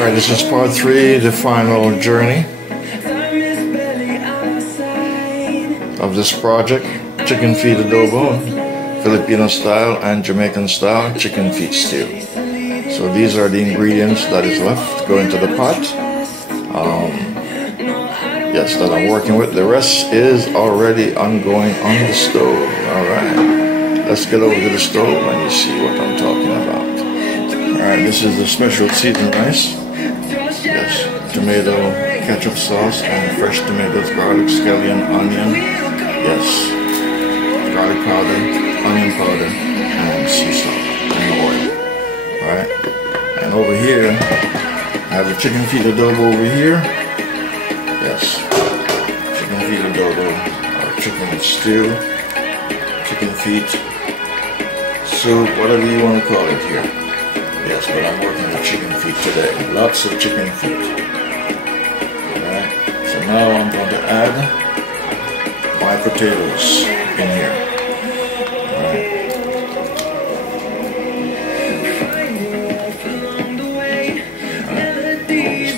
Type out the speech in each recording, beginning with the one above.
Alright, this is part 3, the final journey of this project. Chicken Feet Adobo, Filipino style and Jamaican style chicken feet stew. So these are the ingredients that is left to go into the pot. Yes, that I'm working with. The rest is already ongoing on the stove. Alright, let's get over to the stove and you see what I'm talking about. Alright, this is the special seasoned rice. Yes, tomato, ketchup sauce, and fresh tomatoes, garlic, scallion, onion. Yes, garlic powder, onion powder, and sea salt and oil. Alright, and over here, I have the chicken feet adobo over here. Yes, chicken feet adobo, or chicken stew, chicken feet, soup, whatever you want to call it here. Yes, but I'm working with chicken feet today. Lots of chicken feet. Alright, so now I'm going to add my potatoes in here. Alright.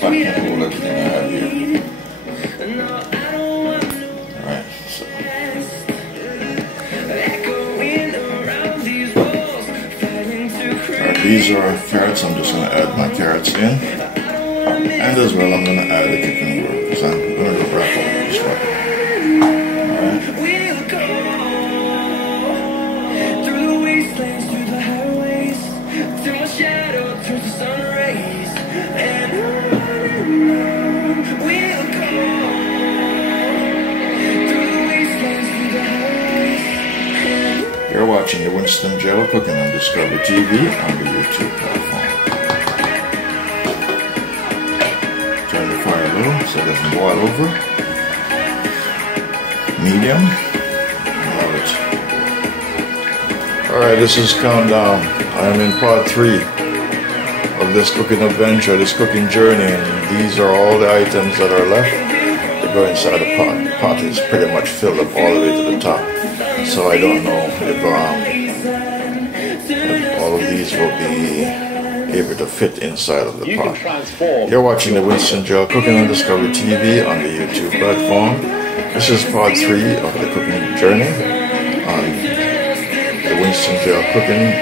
Alright, hold everything I have here. Alright, so. These are carrots. I'm just going to add my carrots in. And as well, I'm going to add the cucumber because I'm going to wrap all this one. Alright. You're watching the Winston Gel Cooking on Discovery TV on the YouTube platform. Turn the fire low so it doesn't boil over. Medium. Love it. Alright, this is countdown. I am in part 3 of this cooking adventure, this cooking journey, and these are all the items that are left to go inside the pot. The pot is pretty much filled up all the way to the top. So I don't know if all of these will be able to fit inside of the pot. You're watching the Winston Gel Cooking on Discovery TV on the YouTube platform. This is part 3 of the cooking journey on the Winston Gel Cooking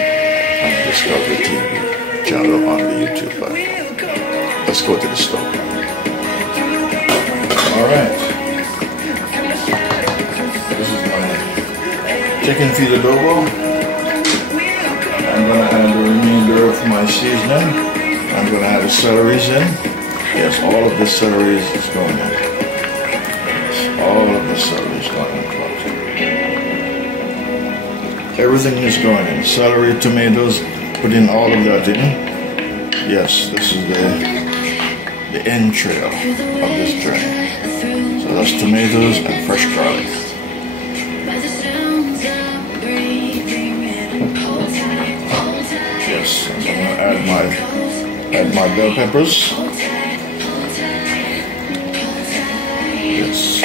on Discovery TV channel on the YouTube platform. Let's go to the stove. Alright. Chicken feet adobo. I'm going to add the remainder of my seasoning. I'm going to add the celeries in. Yes, all of the celeries is going in. Yes, all of the celery is going in. Everything is going in. Celery, tomatoes, put in all of that in. Yes, this is the end trail of this journey. So that's tomatoes and fresh garlic. Yes, I'm going to add my bell peppers. Yes.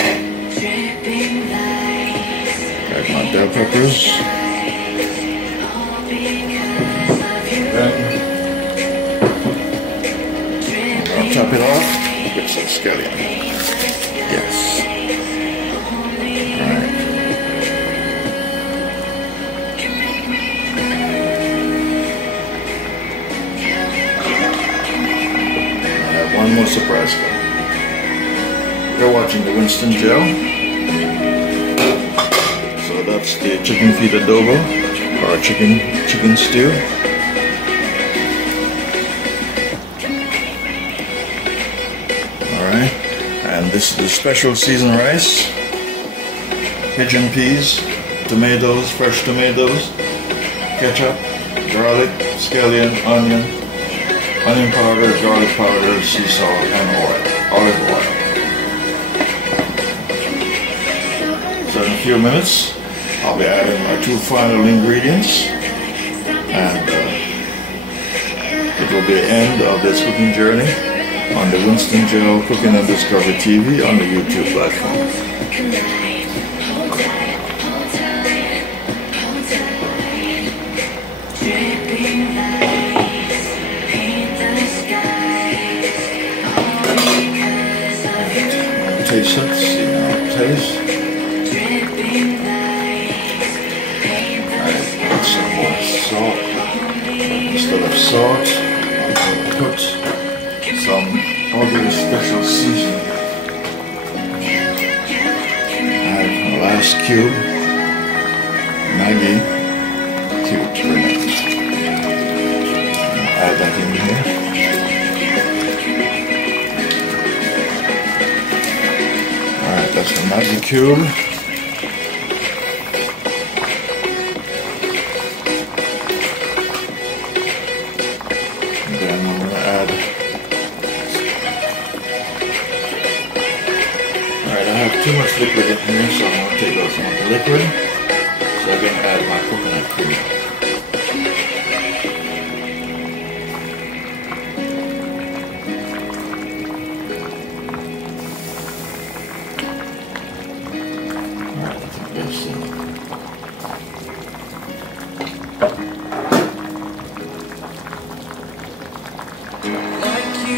Add my bell peppers. Then I'm going to top it off with some scallion. Yes. Alright. One more surprise coming. You're watching the Winston Gel. So that's the chicken feet adobo or chicken stew. Alright. And this is the special seasoned rice, pigeon peas, tomatoes, fresh tomatoes, ketchup, garlic, scallion, onion powder, garlic powder, sea salt, and oil, olive oil. So in a few minutes, I'll be adding my 2 final ingredients, and it will be the end of this cooking journey on the Winston Gel Cooking on Discovery TV on the YouTube platform. taste it, see how it tastes. Alright, put some more salt. Instead of salt, I'm going to put some other special seasoning. Add the last cube, Maggi cubes per minute. Add that in here. Alright, that's the Maggi cube. And then I'm going to add. Alright, I have too much liquid in here, so I'm going to take out some of the liquid. So I'm going to add my coconut cream.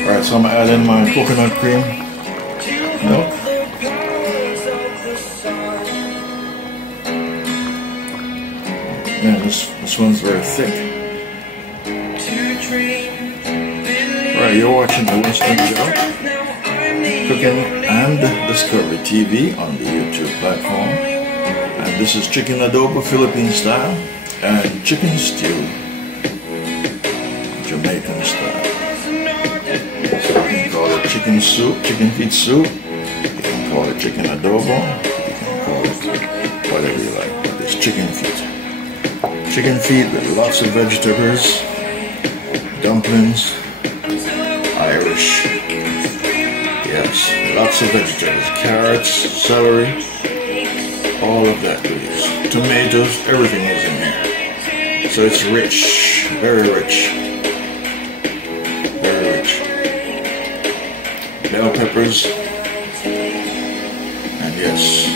Alright, so I'm going to add in my coconut cream milk. Man, this one's very thick. Alright, you're watching the Winston Joe Cooking and Discovery TV on the YouTube platform. And this is chicken adobo Philippine style and chicken stew Jamaican style. So you can call it chicken soup, chicken feet soup. You can call it chicken adobo. You can call it whatever you like. But it's chicken feet. Chicken feet with lots of vegetables, dumplings, Irish. Yes, lots of vegetables. Carrots, celery, all of that goodies. Tomatoes, everything is in here. So it's rich, very rich. Very rich. Bell peppers. And yes,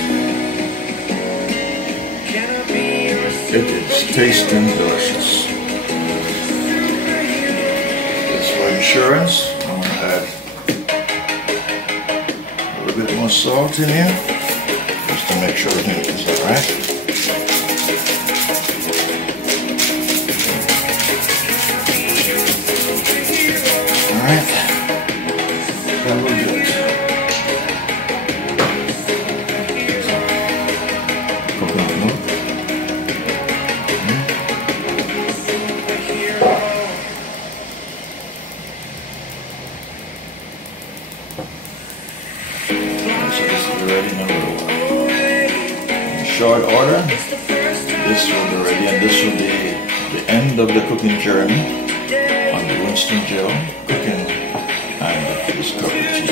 it is tasting delicious. Just for insurance, I'm going to add a little bit more salt in here, just to make sure everything is alright. Alright, that will do it. Coconut milk. Ready in a little while. In short order, this will be ready, and this will be the end of the cooking journey on the Winston Joe Cooking and Discovery TV.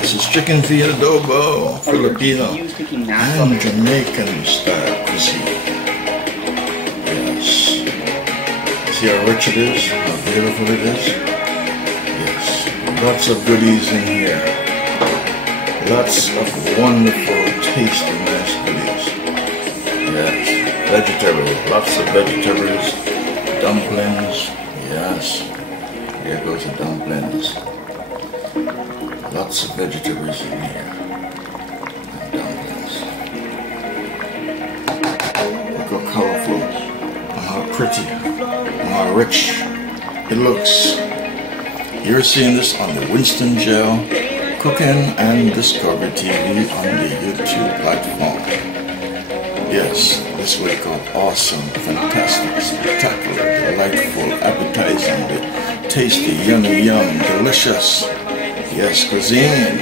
This is Chicken Feet Adobo, Filipino and Jamaican style cuisine. Yes. See how rich it is? How beautiful it is? Yes. Lots of goodies in here. Lots of wonderful, tasty, nice goodies. Yes. Vegetables. Lots of vegetables. Dumplings. Yes. Here goes the dumplings. Lots of vegetables in here. And dumplings. Look how colorful, and how pretty, and how rich it looks. You're seeing this on the Winston Joe Cooking and Discovery TV on the YouTube platform. Yes, this will called awesome, fantastic, spectacular, delightful, appetizing, tasty, yummy, yum, delicious. Yes, cuisine.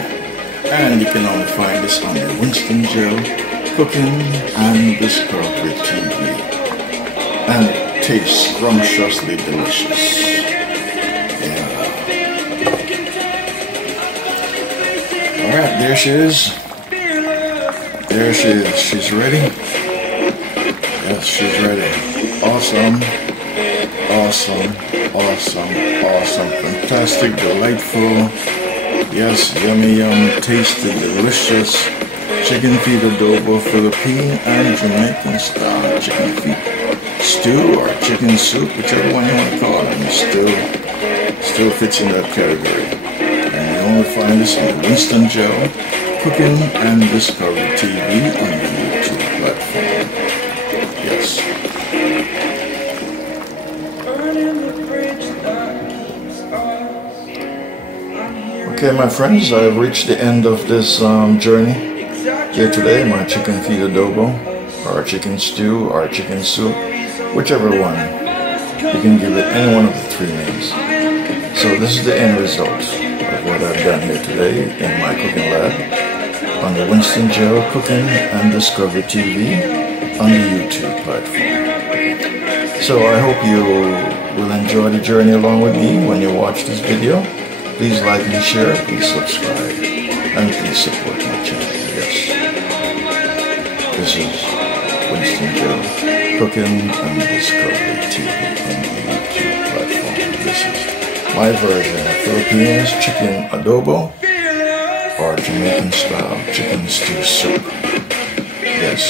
And you can only find this on the Winston Joe Cooking and Discovery TV. And it tastes scrumptiously delicious. Yeah. Alright, there she is. There she is. She's ready. Yes, she's ready. Awesome. Awesome. Awesome. Awesome. Fantastic. Delightful. Yes, yummy, yum, tasty, delicious. Chicken feet adobo, Filipino and Jamaican style chicken feet stew or chicken soup, whichever one you want to call it. Still fits in that category. And you only find this on Winston Joe Cooking and Discovery TV on the YouTube platform. Yes. Okay, my friends, I've reached the end of this journey here today. My chicken feet adobo, or chicken stew, or chicken soup, whichever one. You can give it any one of the three names. So this is the end result of what I've done here today in my cooking lab on the Winston Joe Cooking and Discovery TV on the YouTube platform. So I hope you will enjoy the journey along with me when you watch this video. Please like and share, please subscribe, and please support my channel. Yes. This is Winston Joe Cooking and Discovery TV on the YouTube platform. This is my version of Filipino's chicken adobo or Jamaican style chicken stew soup. Yes.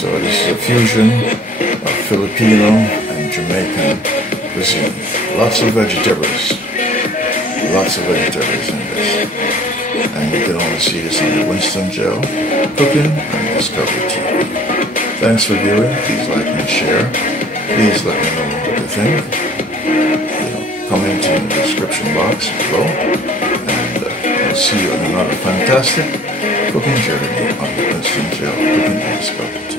So this is a fusion of Filipino and Jamaican cuisine. Lots of vegetables. Lots of vegetables in this. And you can only see this on the Winston Joe Cooking and Discovery TV. Thanks for viewing. Please like and share. Please let me know what you think. Comment in the description box below. And I'll see you in another fantastic cooking journey on the Winston Joe Cooking and Discovery TV.